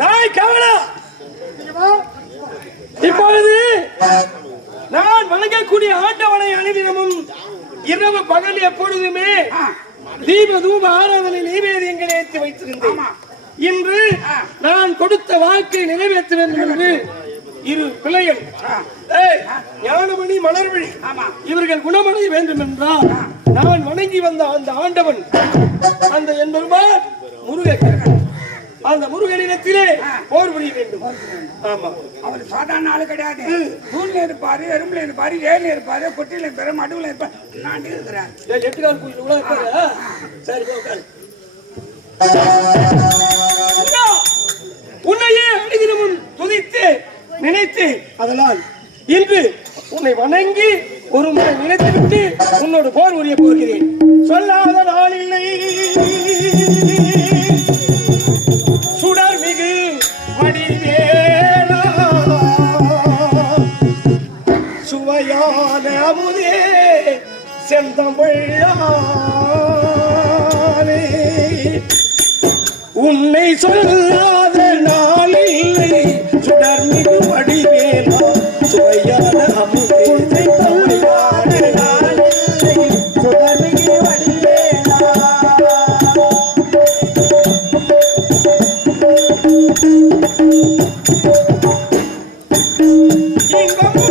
டேய் கவலா. இப்பொழுது நான் வணங்கக்கூடிய ஆண்டவனை அனுதினமும் இரவு பகல் எப்பொழுதுமே தீப தூப ஆராதனை நைவேத்தியங்களை ஏற்றி வைத்திருந்தேன். இன்று நான் கொடுத்த வாக்கை நிறைவேற்ற வேண்டும் என்று இரு பிள்ளைகள் ஞானமணி மலர்விழி இவர்கள் குணமடைய வேண்டும் என்றால் நான் வணங்கி வந்த அந்த ஆண்டவன் அந்த என்பருமான் முருகன் அந்த முருகனிடத்திலே போர் புரிய வேண்டும். ஆமா. அவர் சாதாரண ஆளு கிடையாது. தூண்ல இருப்பாரு எறும்புல இருப்பாரு ஏழுல இருப்பாரு கொட்டில இருப்பாரு மடுவுல இருப்பாரு. நான் இருக்கிறார் எட்டு கால் குயில் கூட இருப்பாரு. சரி உன்னையே அணுகினமுன் துதித்து நினைத்து அதனால் இன்று உன்னை வணங்கி ஒரு முறை நினைத்துவிட்டு உன்னோடு போர் புரிய போகிறேன். சொல்லாத நாளில்லை சுடர்மிகு செந்தமிழானே. உன்னை சொல்லாத நாளில்லை. சுடர்மிகு வடிவேலா சுவையான அமுதே. உன்னை சொல்லாத நாளில்லை. சுடர்மிகு வடிவேலா. இன்பமும்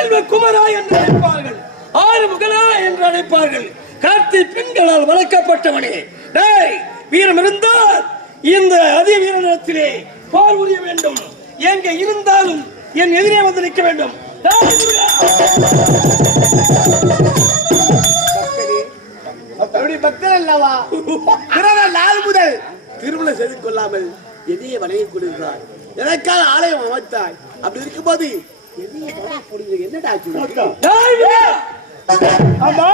செல்வ குமரா என்று அழைப்பார்கள். ஆறுமுகனா என்று அழைப்பார்கள். கார்த்தி பெண்களால் வளர்க்கப்பட்டவனே. டேய் வீரம் இருந்தால் இந்த அதி வீரனிடத்திலே போர் புரிய வேண்டும். எங்க இருந்தாலும் என் எதிரே வந்து நிற்க வேண்டும். டேய் பக்தர் அல்லவா? நாள் முதல் திருமணம் செய்து கொள்ளாமல் என்னையே வணங்கிக் கொண்டிருக்கிறார். எனக்காக ஆலயம் அமைத்தாய் அப்படி இருக்கும்போது ஆமா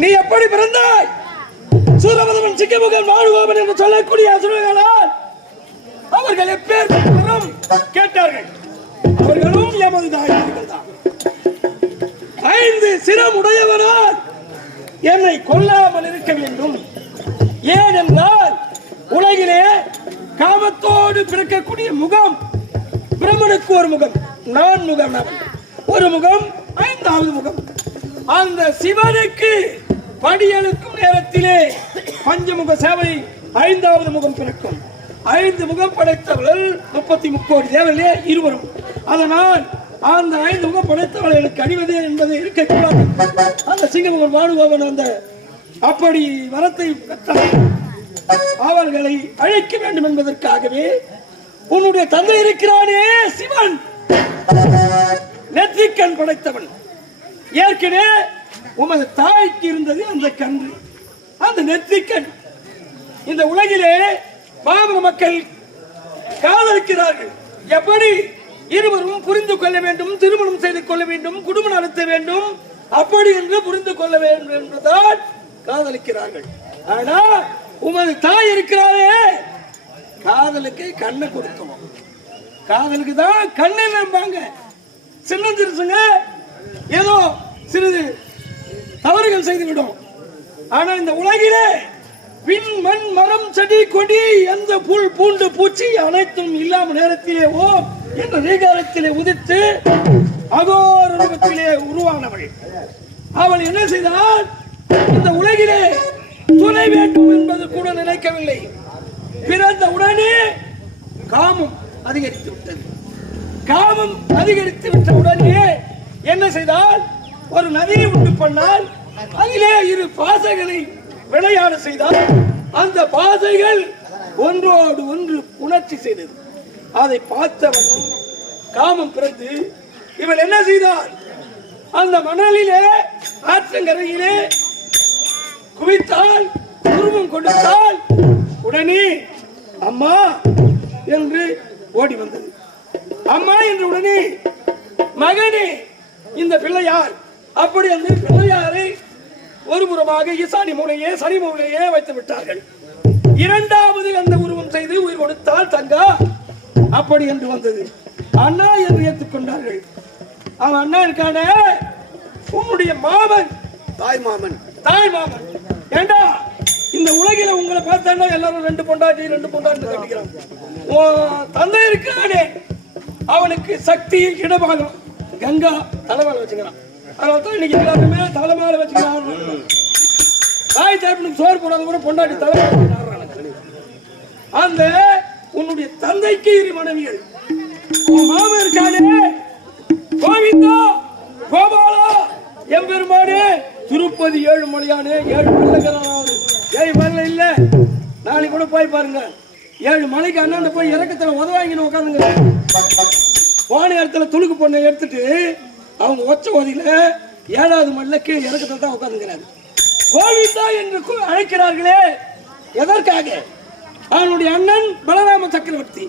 நீ எப்படி பிறந்தாய் சூரபதமன் சிக்கமுகன் வாழுவாமன் என்று சொல்லக்கூடிய அசுரர்களால் அவர்கள் எப்பேர் கேட்டார்கள் அவர்களும் எமது தாயார்கள் தான் ஐந்து சிரம் உடையவனால் என்னை கொல்லாமல் இருக்க வேண்டும் ஏனென்றால் உலகிலே காமத்தோடு பிறக்கக்கூடிய முகம். பிரம்மனுக்கு ஒரு முகம். நான் முகம் ஒரு முகம் ஐந்தாவது முகம். அந்த சிவனுக்கு படியெழுக்கும் நேரத்திலே பஞ்சமுக சேவை ஐந்தாவது முகம் பிறக்கும். ஐந்து முகம் படைத்தவர்கள் முப்பத்தி முக்கோடி தேவர்களே இருவரும். அதனால் அந்த ஐந்து முகம் படைத்தவர்களுக்கு அணிவது என்பது இருக்கக்கூடாது. அந்த சிங்கமுகன் வாணுபவன் அந்த அப்படி வரத்தை பெற்றார் அவர்களை அழைக்க வேண்டும் என்பதற்காகவே உன்னுடைய தந்தை இருக்கிறானே சிவன். நெற்றிக்கண் படைத்தவன். ஏற்கனவே உமது தாய்க்கு இருந்தது அந்த கன்று. அந்த நெற்றிக்கண் இந்த உலகிலே பாமர மக்கள் காதலிக்கிறார்கள். எப்படி இருவரும் புரிந்து கொள்ள வேண்டும் திருமணம் செய்து கொள்ள வேண்டும் குடும்பம் நடத்த வேண்டும் அப்படி என்று புரிந்து கொள்ள வேண்டும் என்றுதான் காதலிக்கிறார்கள். ஆனா உமது தாய் இருக்கிறாரே காதலுக்கு கண்ணை கொடுக்கணும் காதலுக்கு தான் கண்ணு நம்பாங்க சின்ன சிறுசுங்க ஏதோ சிறிது தவறுகள் செய்து விடும் ஆனா இந்த உலகிலே விண் மண் மரம் செடி கொடி எந்த புல் பூண்டு பூச்சி அனைத்தும் இல்லாம நேரத்திலே ஓ என்ற ரீகாரத்திலே உதித்து அகோர ரூபத்திலே உருவானவள். அவள் என்ன செய்தால் இந்த உலகிலே துணை வேண்டும் என்பது கூட நினைக்கவில்லை. பிறந்த உடனே காமம். அதிகரித்து விட்டது. காமம் அதிகரித்து விட்ட உடனே என்ன செய்தால் ஒரு நதியை உண்டு பண்ணால் அதிலே இரு பாசைகளை விளையாட செய்தால் அந்த பாசைகள் ஒன்றோடு ஒன்று உணர்ச்சி செய்தது. அதை பார்த்தவன் காமம் பிறந்து இவன் என்ன செய்தான்? அந்த மணலிலே ஆற்றங்கரையிலே குவித்தால் உருவம் கொடுத்தால் உடனே அம்மா என்று ஓடி வந்தது. அம்மா என்று உடனே மகனே இந்த பிள்ளையார் அப்படி அந்த பிள்ளையாரை ஒரு புறமாக ஈசானி மூலையே சனி மூலையே வைத்து விட்டார்கள். இரண்டாவது அந்த உருவம் செய்து உயிர் கொடுத்தால் தங்கா அப்படி என்று வந்தது. அண்ணா என்று ஏற்றுக்கொண்டார்கள் அவன் அண்ணா இருக்கானே உன்னுடைய மாமன். தாய் மாமன். தாய் மாமன். ஏண்டா இந்த உலகில உங்களை பார்த்தாண்டா எல்லாரும் ரெண்டு பொண்டாட்டி ரெண்டு பொண்டாட்டி கட்டிக்கிறான். உன் தந்தை இருக்கானே அவனுக்கு சக்தி இடமாகும். கங்கா தலைமையில வச்சுக்கிறான். அதனால தான் இன்னைக்கு எல்லாருமே தலைமையில வச்சுக்கிறான். தாய் தரப்புனுக்கு சோறு போடாத கூட பொண்டாட்டி தலைமையில அந்த உன்னுடைய தந்தைக்கு இரு மனைவிகள். உன் மாமன் இருக்கானே கோவிந்தா கோபாலா எம்பெருமானே திருப்பதி ஏழு மலையானே ஏழு மலைகிறான் ஏழு மலை இல்ல. நாளைக்கு கூட போய் பாருங்க. ஏழு மலைக்கு அண்ணாண்ட போய் இறக்கத்தில் உதவாங்கன்னு உட்காந்துங்க போன இடத்துல துணுக்கு பொண்ணை எடுத்துட்டு அவங்க ஒச்ச ஒதியில ஏழாவது மலையில் கீழே இறக்கத்தில் தான் உட்காந்துங்கிறாரு கோவிந்தா என்று அழைக்கிறார்களே எதற்காக? அவனுடைய அண்ணன் பலராம சக்கரவர்த்தி.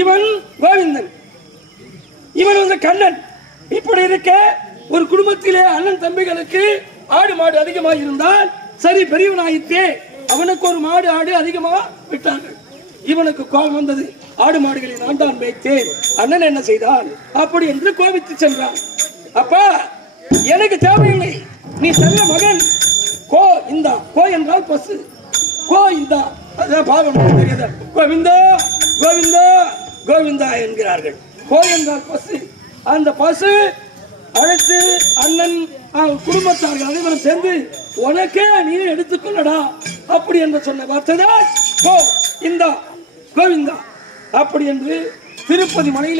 இவன் கோவிந்தன். இவன் வந்து கண்ணன். இப்படி இருக்க ஒரு குடும்பத்திலே அண்ணன் தம்பிகளுக்கு ஆடு மாடு அதிகமாக இருந்தால் சரி பெரியவனாயிற்றே. அவனுக்கு ஒரு மாடு ஆடு அதிகமாக விட்டார்கள். இவனுக்கு கோபம் வந்தது. ஆடு மாடுகளை நான் தான் மேய்த்தேன். அண்ணன் என்ன செய்தான்? அப்படி என்று கோபித்து சென்றான். அப்பா எனக்கு தேவையில்லை. நீ செல்ல மகன். கோ இந்தா. கோ என்றால் பசு. கோ இந்தா. அதான் பாவம் தெரியாத. கோவிந்தா கோவிந்தா கோவிந்தா என்கிறார்கள். கோ என்றால் பசு. அந்த பசு அழைத்து அண்ணன் அவன் குடும்பத்தார்கள் அனைவரும் சேர்ந்து உனக்கே நீ எடுத்துக்கொள்ளடா அப்படி என்று சொன்ன வார்த்தை தான் கோ இந்தா. கோவிந்தா. அப்படி என்று திருப்பதி மலையில்